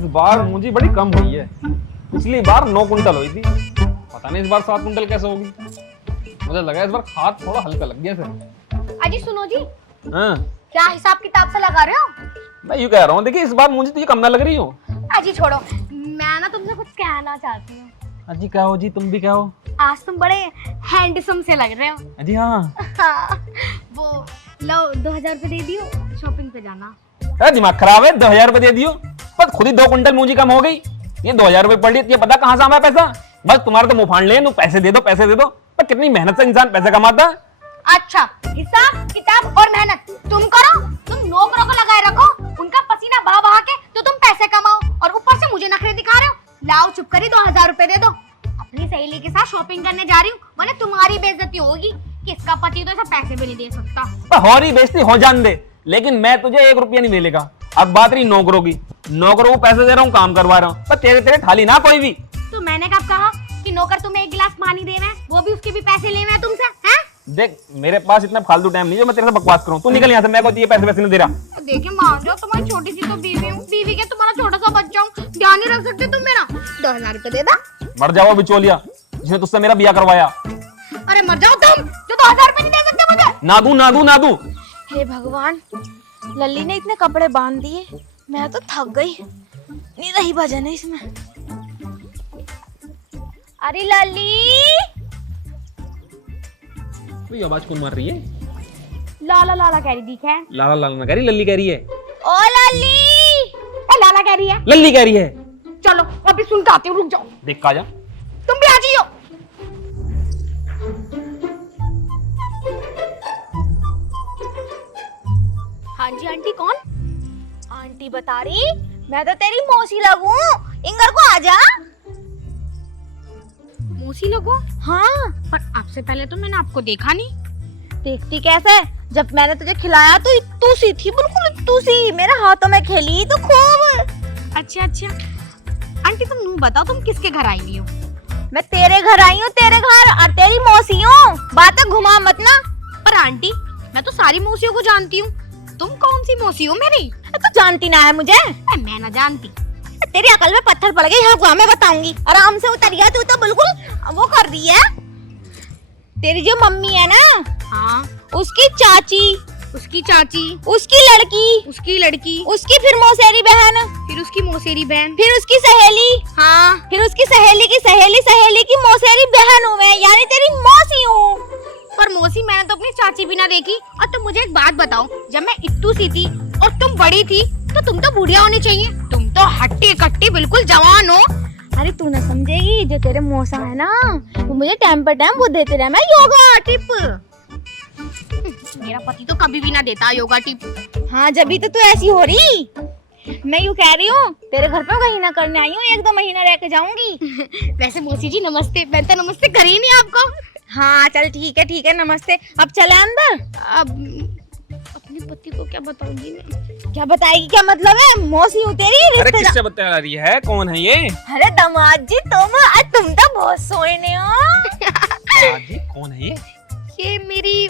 इस बार मुझे बड़ी कम हुई है। पिछली बार 9 कुंटल हुई थी, पता नहीं इस बार 7 कुंटल कैसे होगी। मुझे लगा इस बार हाथ थोड़ा हल्का लग गया फिर। अजी सुनो जी, हाँ क्या हिसाब किताब से लगा रहे हो? मैं यूँ कह रहा हूँ, देखिए इस बार मुझे तो ये कम ना लग रही हो। अजी छोड़ो, मैं ना तुमसे कुछ कहना चाहती हूँ। अजी क्या हो जी, तुम भी क्या हो? आज तुम बड़े हैंडसम से लग रहे हो। अजी हाँ। हाँ, वो लो 2000 रुपए दे दियो, शॉपिंग पे जाना। अरे दिमाग खराब है, 2000 रुपए दे दियो, बस खुद ही 2 कुंटल मूंजी कम हो गई। ये 2000 रुपए पड़ रही, ये पता कहाँ से आवा पैसा? बस तुम्हारा तो मुंह फाड़ ले, तुम पैसे दे दो पैसे दे दो, पर कितनी मेहनत से इंसान पैसे कमाता है। अच्छा, हिसाब किताब और मेहनत तुम करो, तुम नौकरों को लगाए रखो, उनका पसीना बहा बहा के तो तुम पैसे कमाओ, और ऊपर से मुझे नखरे दिखा रहे हो। लाओ चुप करी 2000 रुपए दे दो, अपनी सहेली के साथ शॉपिंग करने जा रही हूँ, वरना तुम्हारी बेइज्जती होगी कि इसका पति तो ऐसा पैसे भी नहीं दे सकता। पर हौरी बेइज्जती हो जान दे, लेकिन मैं तुझे 1 रुपया नहीं मिलेगा। अब बात रही नौकरों की, नौकरों को पैसे दे रहा हूँ, काम करवा रहा हूँ, पर तेरे तेरे थाली ना कोई भी। तो मैंने कब कहा कि नौकर तुम्हें 1 गिलास पानी दे रहा है, वो भी उसके भी पैसे ले रहा है तुमसे, हैं? देख मेरे पास इतना फालतू टाइम नहीं जो मैं तेरे से बकवास करूं। तू निकल यहाँ से, मैं को ये पैसे नहीं दे रहा। देखिए मान जाओ, तुम्हारी छोटी सी तो बीवी हूँ, बीवी के तुम्हारा छोटा सा बच्चा हूँ, ध्यान नहीं रख सकते तुम मेरा? 2000 रुपए दे दो। मर जाओ बिचौलिया, जिसने तुझसे मेरा बिया करवाया। अरे मर जाओ तुम, जो 2000 रुपए नहीं दे सकते मुझे। ना दूं ना दूं ना दूं। हे भगवान, लल्ली ने इतने कपड़े बांध दिए, मैं तो थक गई। नहीं रही भजन है इसमें। अरे लल्ली, ये आवाज कौन मार रही है? लाला लाला कह रही दिख है। लाला लाला ना कह रही, लल्ली कह रही है। ओ लल्ली, लाला कह रही है। लल्ली कह रही है। चलो अभी सुन के आती हूँ, रुक जाओ। देख का जा, तुम भी आ जाइयो। हाँ जी आंटी, कौन? आंटी बता रही मैं तो तेरी मौसी लगूं, इंगर को आजा। मौसी लगो? हाँ, पर आपसे पहले तो मैंने आपको देखा नहीं। देखती कैसे, जब मैंने तुझे खिलाया तो इत्तू सी थी, बिल्कुल इत्तू सी, मेरे हाथों में खेली तो खूब। अच्छा अच्छा, आंटी तुम नू बताओ, तुम किसके घर आई हुई हो? मैं तेरे घर आई हूँ, तेरे घर, और तेरी मौसी हूँ, बातें घुमा मत ना। पर आंटी मैं तो सारी मौसियों को जानती हूँ, तुम कौन सी मौसी हो मेरी? तो जानती ना है मुझे? मैं ना जानती। तेरी अकल में पत्थर पड़ गए, यहाँ मैं बताऊंगी। आराम से उतर गया, तू तो बिल्कुल वो कर रही है। तेरी जो मम्मी है ना, हाँ, उसकी चाची, उसकी चाची, उसकी लड़की, उसकी लड़की, उसकी फिर मौसेरी बहन, फिर उसकी मौसेरी बहन, फिर उसकी सहेली, हाँ, फिर उसकी सहेली की सहेली, सहेली की मौसेरी बहन हूँ मैं, यानी तेरी मौसी हूँ। पर मौसी मैंने तो अपनी चाची भी ना देखी। और तुम मुझे एक बात बताओ, जब मैं इत्तू सी थी और तुम बड़ी थी, तो तुम तो बुढ़िया होनी चाहिए, तुम तो हट्टी कट्टी बिल्कुल जवान हो। अरे तू ना समझेगी, जो तेरे मौसा है ना, वो मुझे टाइम पर टाइम वो देते रहे, मैं योगा टिप। मेरा पति तो कभी भी ना देता योगा टिप। हाँ, जब भी तो तू ऐसी हो रही। मैं यूँ कह रही हूँ, तेरे घर पे कहीं ना करने आई हूँ, 1-2 महीना रह के जाऊंगी। वैसे मौसी जी नमस्ते, मैं तो नमस्ते कर ही नहीं आपको। हाँ चल ठीक है, नमस्ते। अब चले अंदर। अब अपने पति को क्या बताऊंगी मैं? क्या बताएगी, क्या मतलब है? मौसी हूँ तेरी, अरे रिश्तेदार। किससे बता रही है, कौन है ये? अरे दामाद जी, तुम तो बहुत सोने हो। जी कौन है ये? ये मेरी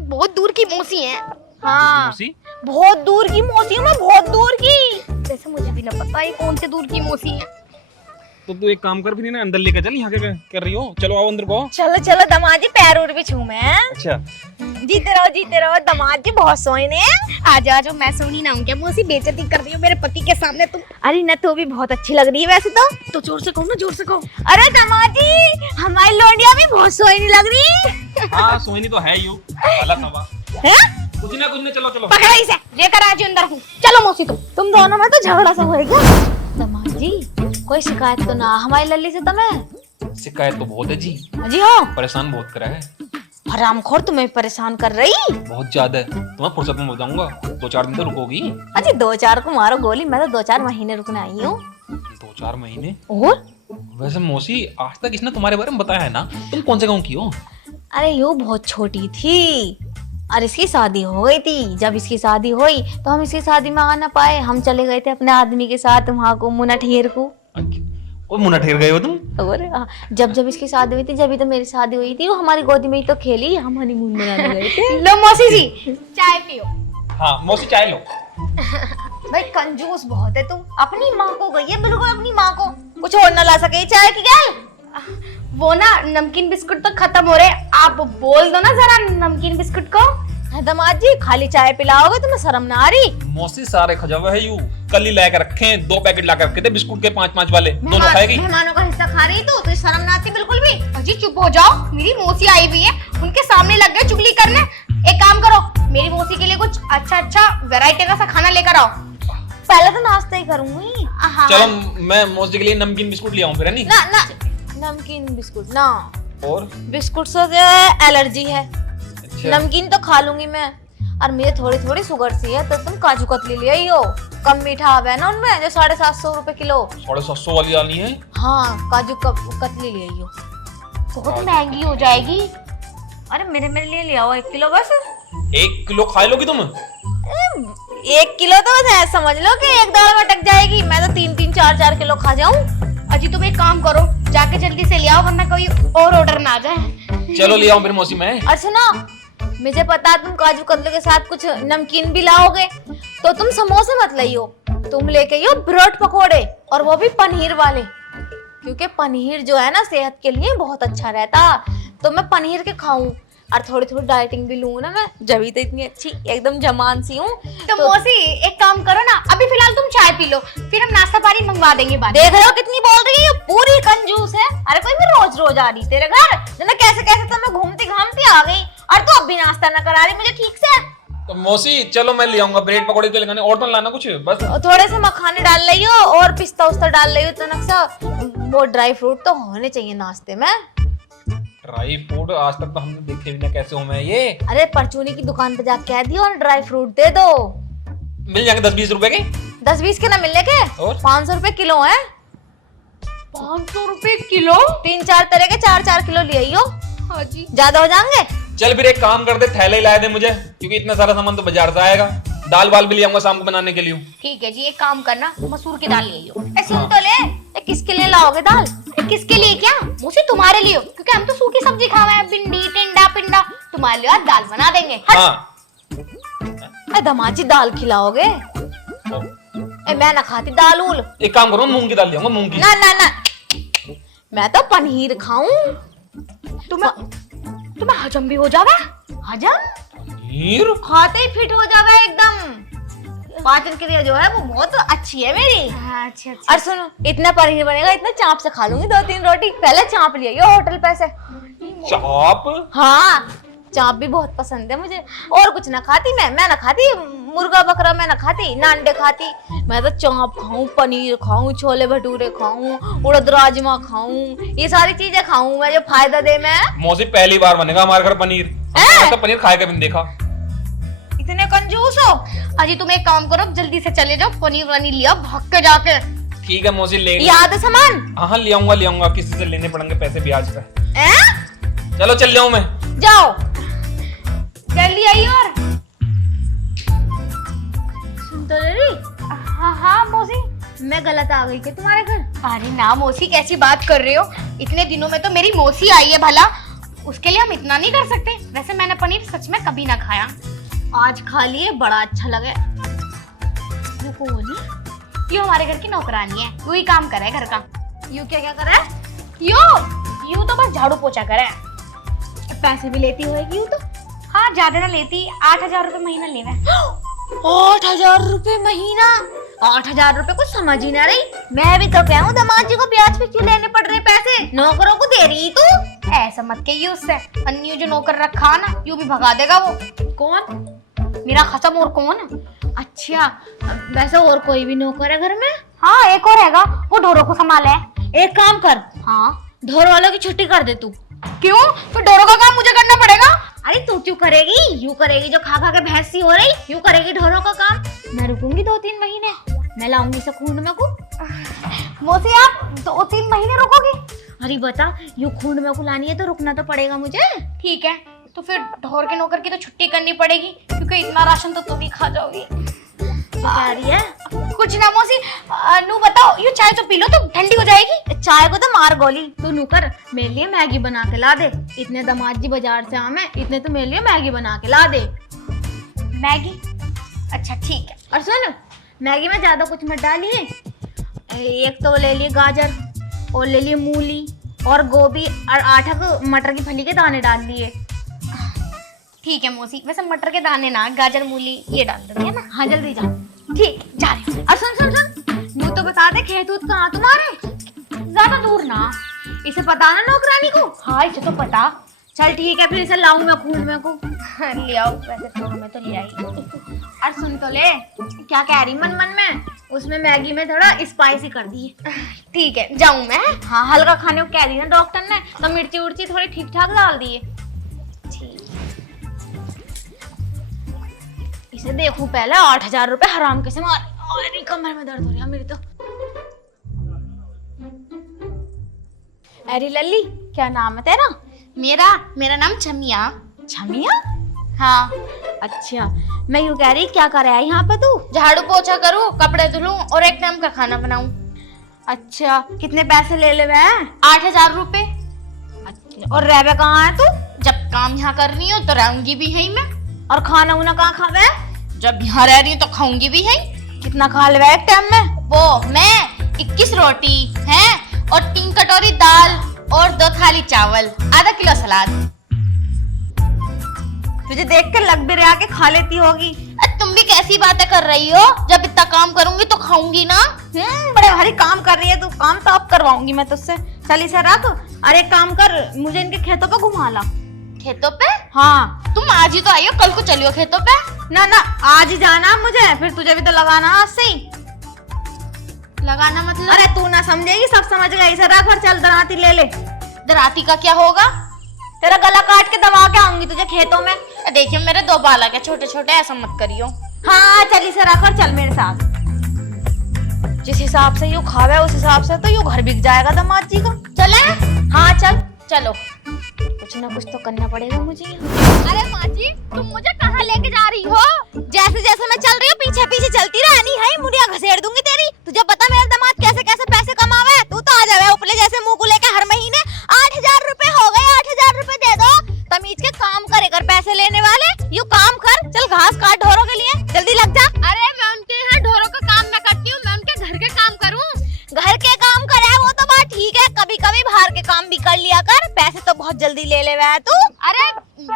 बहुत दूर की मौसी है। हाँ, मौसी? बहुत दूर की मौसी हूँ मैं, बहुत दूर की। वैसे मुझे भी ना पता ये कौन से दूर की मौसी है। तो तू एक काम कर भी ना, अंदर लेकर चल, यहाँ क्या कर रही हो? चलो आओ अंदर को। चलो दामाद जी, पैर उड़ भी छू मैं। अच्छा जीते रहो दामाद जी, बहुत सोने हैं। आजा, मैं सोनी ना हूँ क्या? मौसी बेइज्जती कर रही हो मेरे पति के सामने तुम। अरे न, तू भी बहुत अच्छी लग रही है वैसे तो जोर से कहो ना, जोर से कहो। अरे दामाद जी, हमारी लोंडिया भी बहुत सोनी लग रही। हाँ, सोनी तो है यूं, अलग हवा। है? कुछ ना चलो पकड़ा इसे, लेकर आज अंदर हूँ। चलो मौसी तुम दोनों में तो झगड़ा सा होएगा। दामाद जी, कोई शिकायत तो ना हमारी लल्ली से तुम्हें? शिकायत तो बहुत है जी, जी हाँ, परेशान बहुत करा है। हरामखोर तुम्हें परेशान कर रही। बहुत ज्यादा है, तुम्हें फुर्सत में बताऊंगा, 2-4 दिन तो रुकोगी। अजी 2-4 को मारो गोली, मैं तो 2-4 महीने रुकने आई हूँ। 2-4 महीने? और वैसे मौसी, आज तक इसने तुम्हारे बारे में बताया है ना? तुम कौन से गाँव की हो? अरे यो बहुत छोटी थी और इसकी शादी हो गई थी। जब इसकी शादी हुई तो हम इसकी शादी में आ ना पाए, हम चले गए थे अपने आदमी के साथ वहाँ को, मुना ठेर को। और मुना ठेर गए हो तुम? और जब इसकी शादी हुई थी, जब ही तो मेरी शादी हुई थी, वो हमारी गोदी में ही तो खेली, हम हनीमून मनाने गए थे। लो मौसी जी, चाय पियो। हाँ मौसी, चाय लो। भाई कंजूस बहुत है तू, अपनी माँ को गई है बिल्कुल, अपनी माँ को कुछ और न ला सके चाय की गैल। वो ना नमकीन बिस्कुट तो खत्म हो रहे, आप बोल दो ना जरा नमकीन बिस्कुट को। दामाद जी खाली चाय पिलाओगे तुम्हें शर्म ना आ रही? मौसी सारे खजावे है यू, कल ही लाकर रखे हैं, 2 पैकेट लाकर रखे थे बिस्कुट के 5-5 वाले, दोनों खाएगी। मेहमानों का हिस्सा खा रही तो शर्म ना आती बिल्कुल भी? अजी चुप हो जाओ, मेरी मौसी आई हुई है, उनके सामने लग गए चुगली करने। एक काम करो, मेरी मौसी के लिए कुछ अच्छा वैरायटी का सा खाना लेकर आओ। पहले तो नाश्ता ही करूंगी। हाँ, चलो मैं मौसी के लिए नमकीन बिस्कुट ले आऊं फिर, है नहीं? ना ना नमकीन बिस्कुट ना, और बिस्कुट से एलर्जी है। अच्छा। नमकीन तो खा लूंगी मैं, और मुझे थोड़ी थोड़ी शुगर सी है, तो तुम काजू कतली ले आई हो, कम मीठा है ना उनमें, जो 750 रुपए किलो। 750 वाली आनी है? हाँ काजू कतली ले आई हो। बहुत महंगी हो जाएगी। अरे मेरे लिए ले आओ 1 किलो बस। 1 किलो खा लोगी तुम? 1 किलो तो बस ऐसा समझ लो कि एक दाल में अटक जाएगी, मैं तो 3-3, 4-4 किलो खा जाऊं। अजी तुम एक काम करो, जाके जल्दी से ले आओ वरना कोई और ऑर्डर ना आ जाए। चलो ले आऊं फिर मौसी मैं। और सुनो, मुझे पता है तुम काजू कतली के साथ कुछ नमकीन भी लाओगे, तो तुम समोसे मत लाइयो, तुम लेके आइयो ब्रेड पकोड़े, और वो भी पनीर वाले, क्योंकि पनीर जो है ना सेहत के लिए बहुत अच्छा रहता, तो मैं पनीर के खाऊं, और थोड़ी थोड़ी डाइटिंग भी लूं ना मैं, जब तो इतनी अच्छी एकदम जमान सी हूँ। तो मौसी एक काम करो ना, अभी फिलहाल तुम चाय पी लो, फिर हम नाश्ता पानी मंगवा देंगे बाद। देख रहे हो कितनी बोल रही है, पूरी कंजूस है। अरे कोई भी रोज रोज आ रही तेरे घर, ना कैसे कैसे तो मैं घूमती घामती आ गई, और तू अब भी नाश्ता न करा रही मुझे ठीक से। तो मौसी चलो मैं ले आऊंगा, ब्रेड पकौड़े तो लगाने, और तो लाना कुछ बस। और थोड़े से मखाने डाल लियो, और पिस्ता उस्ता डाल लियो, तो नक्शा वो ड्राई फ्रूट तो होने चाहिए नाश्ते में। ड्राई फ्रूट आज तक तो हमने देखे भी ना, कैसे हूँ मैं ये। अरे परचूनी की दुकान पे जाके कह दियो और ड्राई फ्रूट दे दो। मिल जाएंगे 10-20 रुपए के? 10-20 के ना मिलने के, और 500 रुपए किलो है। 500 रुपए किलो? 3-4 तरह के 4-4 किलो ले आइयो। हाँ जी। ज्यादा हो जाएंगे? चल फिर एक काम कर दे, थैले ही ला दे मुझे, क्योंकि इतना सारा सामान तो बाजार से आएगा। दाल वाल भी ले आऊंगा शाम को बनाने के लिए। ठीक है जी, एक काम करना, मसूर की दाल ले आइयो। सुन तो ले, किसके लिए लाओगे दाल? किसके लिए क्या मौसी, तुम्हारे लिए, क्योंकि हम तो सूखी सब्जी खावे हैं, भिंडी टिंडा पिंडा, तुम्हारे लिए आज दाल बना देंगे। हाँ। दमाजी दाल खिलाओगे? मैं ना खाती दाल उल। एक काम करो, मूंग की दाल ले आऊंगा, मूंग की। ना ना ना, मैं तो पनीर खाऊं। तुम्हें हजम भी हो जावे। हजम? पनीर खाते ही फिट हो जाएगा एकदम। पाचन क्रिया जो है वो बहुत अच्छी है मेरी। अच्छा और सुनो, इतना पनीर बनेगा, इतना चाप से खा लूंगी 2-3 रोटी। पहले चाप ले आइयो होटल पे से। चाप? हाँ चाप भी बहुत पसंद है मुझे, और कुछ ना खाती मैं ना खाती मुर्गा बकरा, मैं ना खाती ना अंडे खाती, मैं तो चाप खाऊं, पनीर खाऊं, छोले भटूरे खाऊं, उड़द राजमा खाऊं, ये सारी चीजें खाऊं मैं जो फायदा दे। मैं मौसी पहली बार बनेगा हमारे घर पनीर, हमने तो पनीर खाए कभी नहीं देखा। इतने कंजूस हो? अजी तुम एक काम करो, जल्दी से चले जाओ, पनीर वनीर लिया भाग के जाके। ठीक है मौसी, ले याद है सामान? हाँ ले आऊंगा, किसी से लेने पड़ेंगे पैसे ब्याज पे। हैं? चलो चल जाऊं मैं। जाओ जल्दी आई। और सुन तो ले रही? हाँ मौसी। मैं गलत आ गई क्या तुम्हारे घर? अरे ना मौसी, कैसी बात कर रहे हो, इतने दिनों में तो मेरी मौसी आई है भला, उसके लिए हम इतना नहीं कर सकते। वैसे मैंने पनीर सच में कभी ना खाया, आज खा लिए, बड़ा अच्छा लगे। ये कौन है? यो हमारे घर की नौकरानी है, यू ही काम करे घर का। यू क्या क्या करे? यू तो बस झाड़ू पोछा करे। पैसे भी लेती होगी यू तो? हाँ ज्यादा ना लेती, 8,000 रुपए महीना लेवे। 8,000 रुपए महीना? 8,000 रुपए कुछ समझ ही ना रही। मैं भी तो कहूँ दामाद जी को ब्याज पे क्यों लेने पड़ रहे पैसे, नौकरों को दे रही तू। ऐसा मत कहिए उससे, अन्यू जो नौकर रखा ना यू भी भगा देगा वो। कौन? मेरा खसम। और कौन? अच्छा वैसे और कोई भी नौकर है घर में? हाँ एक और रहेगा, वो ढोरों को संभाले। एक काम कर, हाँ ढोर वालों की छुट्टी कर दे तू। क्यों? तो ढोरों का काम मुझे करना पड़ेगा। अरे तू क्यों करेगी, यू करेगी जो खा खा के भैंस सी हो रही, यू करेगी ढोरों का काम। मैं रुकूंगी 2-3 महीने, मैं लाऊंगी इसे खूंड में को। मौसी आप 2-3 महीने रुकोगी? अरे बता, यू खूंड में को लानी है तो रुकना तो पड़ेगा मुझे। ठीक है, तो फिर ढोर के नौकर की तो छुट्टी करनी पड़ेगी, क्योंकि इतना राशन तो तुम ही खा जाओगी। क्या रही है? कुछ ना मौसी, नू बताओ, ये चाय तो पी लो तो ठंडी हो जाएगी। चाय को तो मार गोली, तू नुकर मेरे लिए मैगी बना के ला दे। इतने दामाद जी बाजार से आए, इतने तो मेरे लिए मैगी बना के ला दे। मैगी? अच्छा ठीक है। और सुन, मैगी में ज्यादा कुछ मत डालिए। एक तो ले लिए गाजर और ले लिए मूली और गोभी और 8 मटर की फली के दाने डाल दिए। ठीक है मौसी, वैसे मटर के दाने ना, गाजर मूली ये डाल देंगे ना। हाँ जल्दी जा। ठीक, जा रही हूँ। और सुन मुझे तो बता दे खेत उत कहाँ तुम्हारे? ज्यादा दूर ना। इसे पता ना नौकरानी को? हाँ इसे तो पता। चल ठीक है, फिर इसे लाऊं मैं खून में को। ले आओ, वैसे तो हमें तो ले आई। और सुन तो ले, क्या कह रही मन मन में, उसमें मैगी में थोड़ा स्पाइसी कर दी। ठीक है, जाऊं मैं? हाँ हल्का खाने को कह दी ना डॉक्टर ने, तो मिर्ची उर्ची थोड़ी ठीक ठाक डाल दी है। ठीक। इसे देखूं पहले 8,000 रुपए हराम कैसे मार। अरे कमर में दर्द हो रहा मेरी तो। अरे लल्ली, क्या नाम है तेरा? मेरा नाम छमिया। छमिया? हाँ। अच्छा, मैं यूँ कह रही क्या कर रहा है यहाँ पे तू? झाड़ू पोछा करूँ, कपड़े धुलूं और एक टाइम का खाना बनाऊं। अच्छा, कितने पैसे ले ले वह? 8,000 रुपए। अच्छा, और रहबे कहाँ है तू? जब काम यहाँ कर रही हूँ तो रहूंगी भी यहीं मैं, और खाना उना कहाँ खावे? जब यहाँ रह रही हूँ तो खाऊंगी भी यहीं। कितना खा ले एक टाइम में? वो मैं 21 रोटी है और 3 कटोरी दाल और 2 थाली चावल, आधा किलो सलाद। तुझे देख के लग भी रहा कि खा लेती होगी। तुम भी कैसी बातें कर रही हो? जब इतना काम करूंगी तो खाऊंगी ना। बड़े भारी काम कर रही है तू। काम तो अब करवाऊंगी मैं तुझसे। चल इसे रख। अरे एक काम कर, मुझे इनके खेतों पे घुमा ला। खेतों पे? हाँ। तुम आज ही तो आई हो, कल को चलियो खेतों पे। ना ना, आज ही जाना मुझे, फिर तुझे भी तो लगाना आज से ही। लगाना मतलब? अरे तू ना समझेगी, सब समझ गई। इसे रख और चल दराती ले ले। दराती का क्या होगा? तेरा गला काट के दबा के आऊंगी तुझे खेतों में। देखिए मेरे 2 बाल आ गए छोटे छोटे, ऐसा मत करियो। हाँ चल इसे रख और चल मेरे साथ। जिस हिसाब से यू खावे उस हिसाब से तो यू घर बिक जाएगा दामाद जी का। चले? हाँ चल। चलो। कुछ ना कुछ तो करना पड़ेगा मुझे। अरे माँ जी, तुम मुझे कहाँ लेके जा रही हो? जैसे जैसे मैं चल रही हूँ पीछे पीछे चलती रहनी है। मुड़िया घसेड़ दूंगी तेरी। तुझे पता मेरा दामाद कैसे कैसे पैसे कमावे? तू तो आ जावे उपले जैसे मुंह को लेके हर महीने। 8,000 रुपए हो गए, 8,000 रुपए दे दो। तमीज के काम करे कर पैसे लेने वाले। यू काम कर, चल घास काट ढोरों के लिए, जल्दी लग जा। अरे मैं उनके यहाँ ढोरों का काम ना करती हूँ, मैं उनके घर के काम करूँ। घर के काम करे वो तो बात ठीक है, कभी कभी बाहर के काम भी कर लिया कर। पैसे तो बहुत जल्दी ले ले वह तू। अरे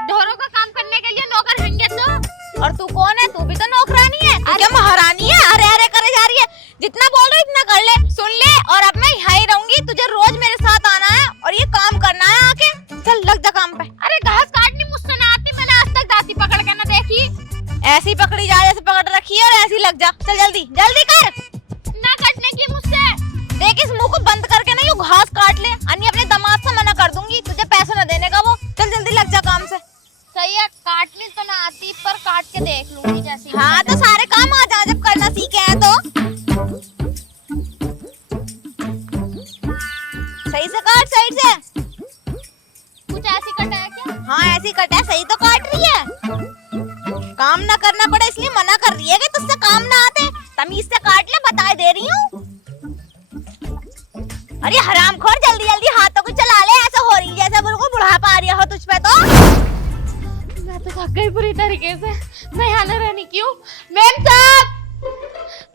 ढोरों का काम करने के लिए नौकर होंगे तो। और तू कौन है? तू भी तो नौकरानी है। तू क्या महारानी है? अरे अरे करे जा रही है। जितना बोल रही इतना कर ले। सुन ले, और अब मैं यहाँ ही रहूंगी। तुझे रोज मेरे साथ आना है और ये काम करना है आके। चल लग जा काम पे। अरे घास काटनी मुझसे ना आती, मैंने आज तक दाती पकड़ के ना देखी। ऐसी पकड़ी जा जैसे पकड़ रखी है और ऐसी लग जा। चल जल्दी जल्दी कर। ना कटने की मुझसे। देख इस मुंह को बंद करके ना यू घास काट ले, अन्य अपने दामाद से मना कर दूंगी तुझे पैसे न देने का वो। चल जल्दी लग जा काम से। सही है, काटनी तो ना आती पर काट के देख लूंगी जैसी। हाँ तो सारे काम आ जा जब करना सीखे हैं तो। सही से काट, साइड से। कुछ ऐसी कटा है क्या? हाँ ऐसी कट है, सही तो काट रही है। काम ना करना पड़े इसलिए मना कर रही है कि तुझसे काम ना आते। तमीज से काट ले, बता दे रही हूँ। अरे हरामखोर, जल्दी जल्दी हाथों को चला ले। ऐसा हो रही है जैसे बिल्कुल बुढ़ापा आ रही हो तुझ पे तो। मैं तो थक गई पूरी तरीके से। मैं यहाँ न रहनी क्यों? मैम साहब,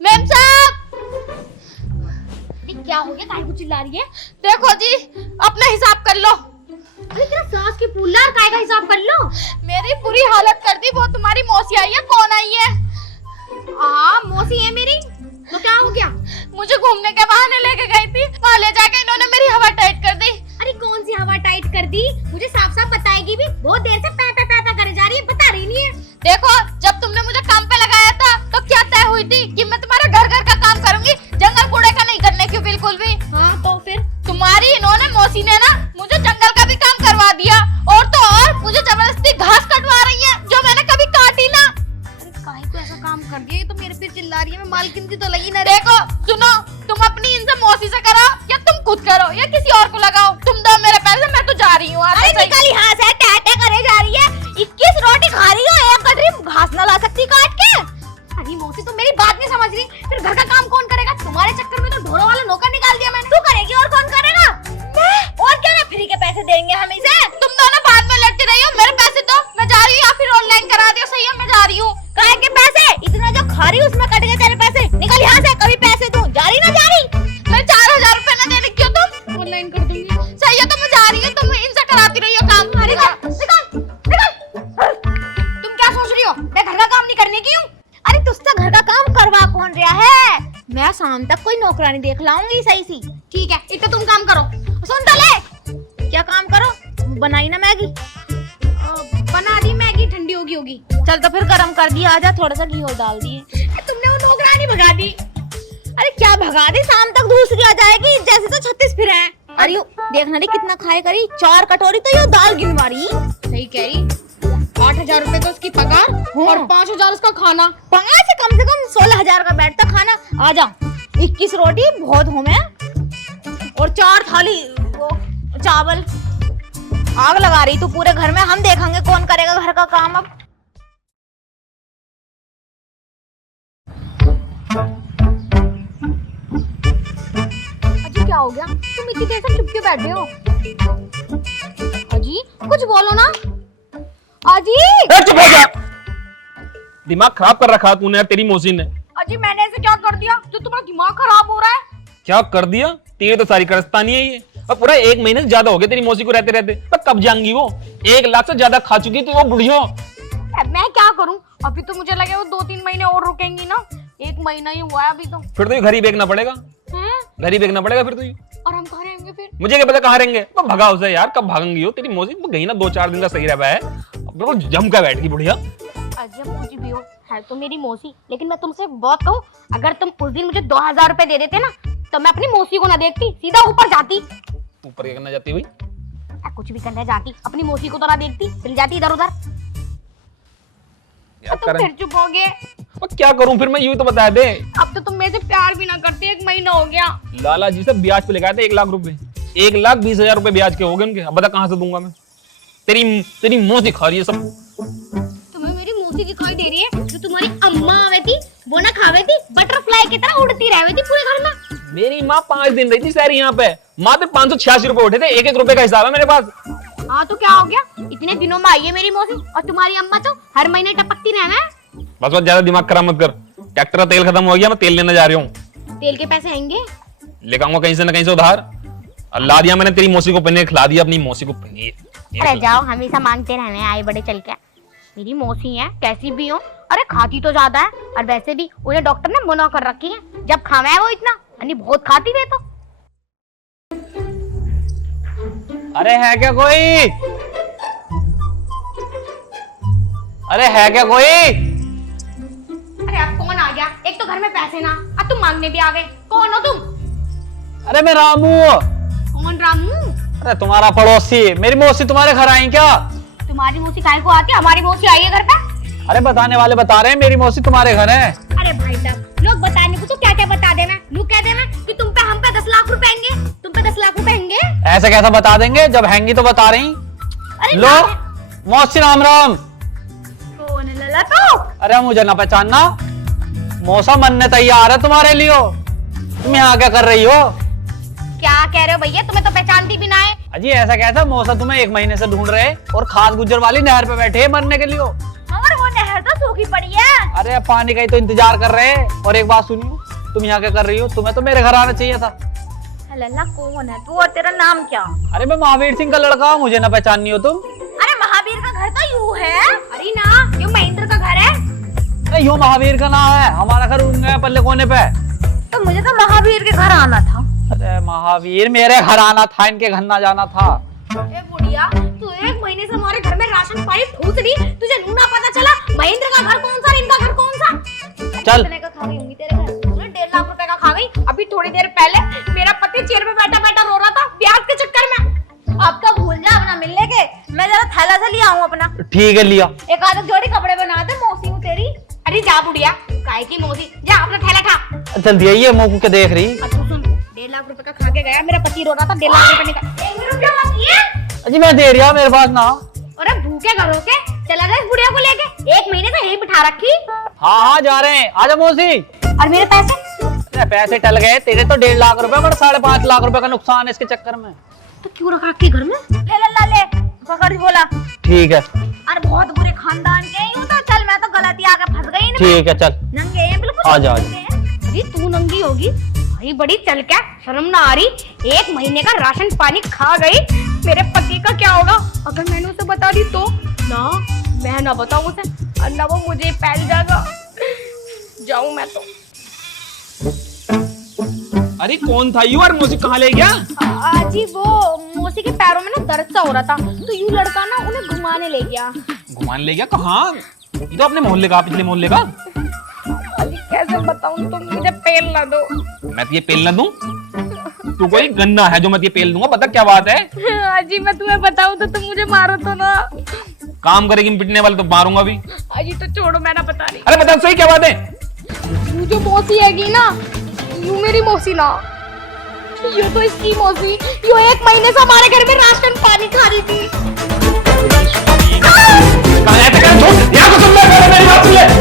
मैम साहब। क्या हो गया? काहे को चिल्ला रही है? देखो जी, अपना हिसाब कर लो। अरे तेरा सास की पुल्ला, काहे का हिसाब कर लो। मेरी पूरी हालत कर दी। वो तुम्हारी मौसी आई है। कौन आई है? हाँ मौसी है मेरी, तो क्या हो गया? मुझे घूमने के बहाने लेके गई थी, वहाँ ले जाके इन्होंने मेरी हवा टाइट कर दी। अरे कौन सी हवा टाइट कर दी? मुझे साफ साफ बताएगी भी। बहुत देर से पैता पैता करे जा रही है, बता रही नहीं है। देखो, जब तुमने मुझे काम पे लगाया था तो क्या तय हुई थी कि मैं तुम्हारा घर घर का काम करूंगी, जंगल कूड़े का नहीं करने की बिल्कुल भी। हाँ तो फिर तुम्हारी इन्होंने मौसी ने ना मुझे जंगल का भी काम करवा दिया, और तो और मुझे जबरदस्ती घास कटवा रही है जो मैंने कभी काटी ना। अरे काहे को ऐसा काम कर दिया? ये तो मेरे पे चिल्ला रही है। मैं मालकिन की तो लगी ना। देखो सुनो, तुम अपनी इनसे मौसी से करो या तुम खुद करो या किसी और को लगाओ। तुम दो मेरे पैसे, मैं तो जा रही हूँ। अरे निकल यहाँ से, टैटे करे जा रही है। 21 रोटी खा रही हो, एक गठरी घास ना ला सकती काट के? अरे मौसी तुम मेरी बात नहीं समझ रही तक कोई नौकरानी देख लाऊंगी सही सी। ठीक है, इतना तुम काम करो। सुन तो ले, क्या काम करो? बनाई ना मैगी? बना दी मैगी, ठंडी होगी। चल तो फिर गरम कर दिया, आजा थोड़ा सा घी और डाल दिए। तुमने वो नौकरानी भगा दी। अरे क्या भगा दे, शाम तक दूसरी आ जाएगी, जैसे तो 36 फिर है। अरे यो देखना नहीं कितना खाए करी, 4 कटोरी तो यो दाल गिनवा रही। सही कह रही। 8,000 रुपए तो उसकी पगार और 5,000 उसका खाना। 5 से कम 16,000 का बैठता खाना। आजा 21 रोटी बहुत हूँ मैं, और 4 थाली वो चावल। आग लगा रही तू पूरे घर में, हम देखेंगे कौन करेगा घर का काम अब। अजी क्या हो गया, तुम इतनी देर से चुप क्यों बैठे हो? अजी कुछ बोलो ना। अजी चुप हो जा, दिमाग खराब कर रखा तूने यार तेरी मौसी ने। अजी मैंने ऐसे क्या कर दिया जो तुम्हारा दिमाग खराब हो रहा है? क्या कर दिया? तेरी तो सारी करस्तानी है ये। अब पूरा 1 महीने से ज्यादा हो गया तेरी मौसी को रहते रहते। पर कब जाएंगी वो? 1 लाख से ज्यादा खा चुकी थी वो बुढ़िया। मैं क्या करूं, अभी तो मुझे लगे वो 2-3 महीने और रुकेंगी ना। 1 महीना ही हुआ है अभी तो। फिर तो ये घर ही बेचना पड़ेगा। हैं? घर ही बेचना पड़ेगा फिर तो ये। और हम कहाँ रहेंगे फिर? मुझे क्या पता कहाँ रहेंगे। तो भगाओ से यार, कब भागेंगी हो? तेरी मौसी तो गई ना 2-4 दिन का सही रहा है, बिल्कुल जम का बैठ गई बुढ़िया। अजब कुछ भी हो, है तो मेरी मौसी, लेकिन मैं तुमसे बहुत कहूं, अगर तुम उस दिन मुझे 2,000 रुपए दे देते ना, तो मैं अपनी मौसी को ना देखती, सीधा ऊपर जाती। ऊपर क्या करना चाहती हुई? कुछ भी करने जाती, अपनी मौसी को तो ना देखती, चल जाती इधर उधर। तुम फिर चुप हो गए। क्या करूं फिर मैं, यूं तो बता दे। अब तो तुम मेरे से प्यार भी ना करते, 1 महीना हो गया। लाला जी से ब्याज पे लगाए थे 1 लाख रुपए, 1,20,000 रुपए ब्याज के हो गए उनके। अब बता कहां से दूंगा मैं? तेरी मौसी खा रही है सब। तुम्हें मेरी मौसी दिखाई दे रही है? जो तुम्हारी अम्मा आवे थी वो ना खावे थी, बटरफ्लाई की तरह उड़ती रहे थी पूरे घर में। मेरी माँ 5 दिन रही थी सारी यहाँ पे, मात्र 586 रुपए उठे थे। 1-1 रुपए का हिसाब है मेरे पास। हाँ तो क्या हो गया, इतने दिनों में आई है मेरी मौसी, और तुम्हारी अम्मा तो हर महीने टपकती रहना है। बस ज्यादा दिमाग खराब मत कर। ट्रैक्टर का तेल खत्म हो गया, मैं तेल लेने जा रही हूँ। तेल के पैसे आएंगे? लेकर आऊंगा कहीं से ना कहीं से उधार। ला दिया मैंने तेरी मौसी को पनीर, खिला दिया अपनी मौसी को पनीर। अरे जाओ, हमेशा मांगते रहने आए बड़े चल के। मेरी मौसी है कैसी भी हो, अरे खाती तो ज्यादा है, और वैसे भी उन्हें डॉक्टर ने मना कर रखी है, जब खावा है वो इतना, यानी बहुत खाती है तो। अरे है क्या कोई? अरे है क्या कोई? अरे अब कौन आ गया? एक तो घर में पैसे ना, अब तुम मांगने भी आ गए। कौन हो तुम? अरे मैं रामू। कौन रामू? अरे तुम्हारा पड़ोसी। मेरी मौसी तुम्हारे घर आई क्या? तुम्हारी मौसी काहे को आती है? हमारी मौसी आई है घर पे। अरे बताने वाले बता रहे हैं मेरी मौसी तुम्हारे घर है। अरे भाई साहब, लोग बताने को तो क्या क्या बता देना। लोग कह देना कि तुम पे हम पे 10 लाख रुपए आएंगे, तुम पे 10 लाख रुपए आएंगे। ऐसे कैसा बता देंगे, जब हैंगी तो बता रही। अरे लो मौसी राम राम। कौन है लला तो? अरे मुझे ना पहचानना, मौसा मनने तैयार है तुम्हारे लिए। तुम यहाँ क्या कर रही हो? क्या कह रहे हो भैया, तुम्हें तो पहचानती भी ना है। अजी ऐसा कैसा, मौसा तुम्हें 1 महीने से ढूंढ रहे और खाद गुजर वाली नहर पे बैठे मरने के लिए। मगर वो नहर तो सूखी पड़ी है। अरे पानी का ही तो इंतजार कर रहे हैं। और एक बात सुनियो, तुम यहाँ क्या कर रही हो? तुम्हें तो मेरे घर आना चाहिए था। लल्ला कौन है तू और तेरा नाम क्या? अरे मैं महावीर सिंह का लड़का हूँ, मुझे ना पहचानी हो तुम? अरे महावीर का घर तो यूं है। अरे ना, ये महेंद्र का घर है। नहीं यो महावीर का नाम है, हमारा घर उनके पल्ले कोने पे। तो मुझे तो महावीर के घर आना था। अरे महावीर मेरे घर आना था, इनके घर ना जाना था। ए बुढ़िया, तू 1 महीने से हमारे घर में राशन पानी ठूस रही, तुझे ना पता चला महेंद्र का घर कौन सा, इनका घर कौन सा? चल। कितने का खा गई होंगी तेरे घर? तूने 1.5 लाख रुपए का खा गई। अभी थोड़ी देर पहले मेरा पति चेयर पे बैठा बैठा रो रहा था ब्याज के चक्कर में। अब तो भूल जा अपना मिलने के, मैं जरा थैला से लिया हूँ अपना। ठीक है लिया। एक आध जोड़ी कपड़े बना दे, मौसी हूँ तेरी। अरे जा बुढ़िया, काहे की मौसी, जा अपना थैला खा। जल्दी आइए, मुंह के देख रही। अब तू सुन, 1.5 लाख रुपए का खा के गया, मेरा पति रो रहा था 1.5 लाख रुपए निकाल। 1 मिनट क्या बात है? अजी मैं दे रहा मेरे पास ना। अरे भूखे घरों के चला गया इस बुढ़िया को लेके, 1 महीने से यही बिठा रखी। हाँ जा रहे हैं, आजा मौसी। और मेरे पैसे? अरे पैसे टल गए तेरे तो 1.5 लाख रुपए, पर 5.5 लाख रुपए का नुकसान है इसके चक्कर में। तो क्यों रख रखी घर में? ले लल्ला ले, पकड़ बोला। ठीक है। अरे बहुत बुरे खानदान के यूं तो चल, मैं तो गलती आके फंस गई। ठीक है चल। नंगे हैं बिल्कुल। आजा। अरे तू नंगी होगी भाई, बड़ी चल क्या, शर्म ना आ रही? 1 महीने का राशन पानी खा गई, मेरे पति का क्या होगा अगर मैंने उसे बता दी तो? ना मैं ना बताऊं उसे, और ना वो मुझे पहल जाएगा। जाऊं मैं तो। अरे कौन था यू और मौसी कहाँ ले गया? जी वो मौसी के पैरों में ना दर्द सा हो रहा था, तो यू लड़का ना उन्हें घुमाने ले गया। घुमाने ले गया कहाँ? ये तो अपने मोहल्ले का, पिछले मोहल्ले का। अजी कैसे बताऊं, तुम मुझे पेल ना दो। मैं तुझे पेल ना दूं? तू कोई गन्ना है जो मैं तुझे पेल दूंगा? बता क्या बात है? अजी मैं तुम्हें बताऊं तो तुम मुझे मारो तो ना। काम करेगी पिटने वाले तो मारूंगा भी। अजी तो छोड़ो, मैं ना बता रही। अरे बता सही क्या बात है? यू जो मौसी हैगी ना, यू मेरी मौसी ना, यू तो इसकी मौसी। यू 1 महीने से हमारे घर में राशन पानी खा रही थी। कहाँ है? छोड़, यहाँ को सुन ले, मेरी बात सुन ले।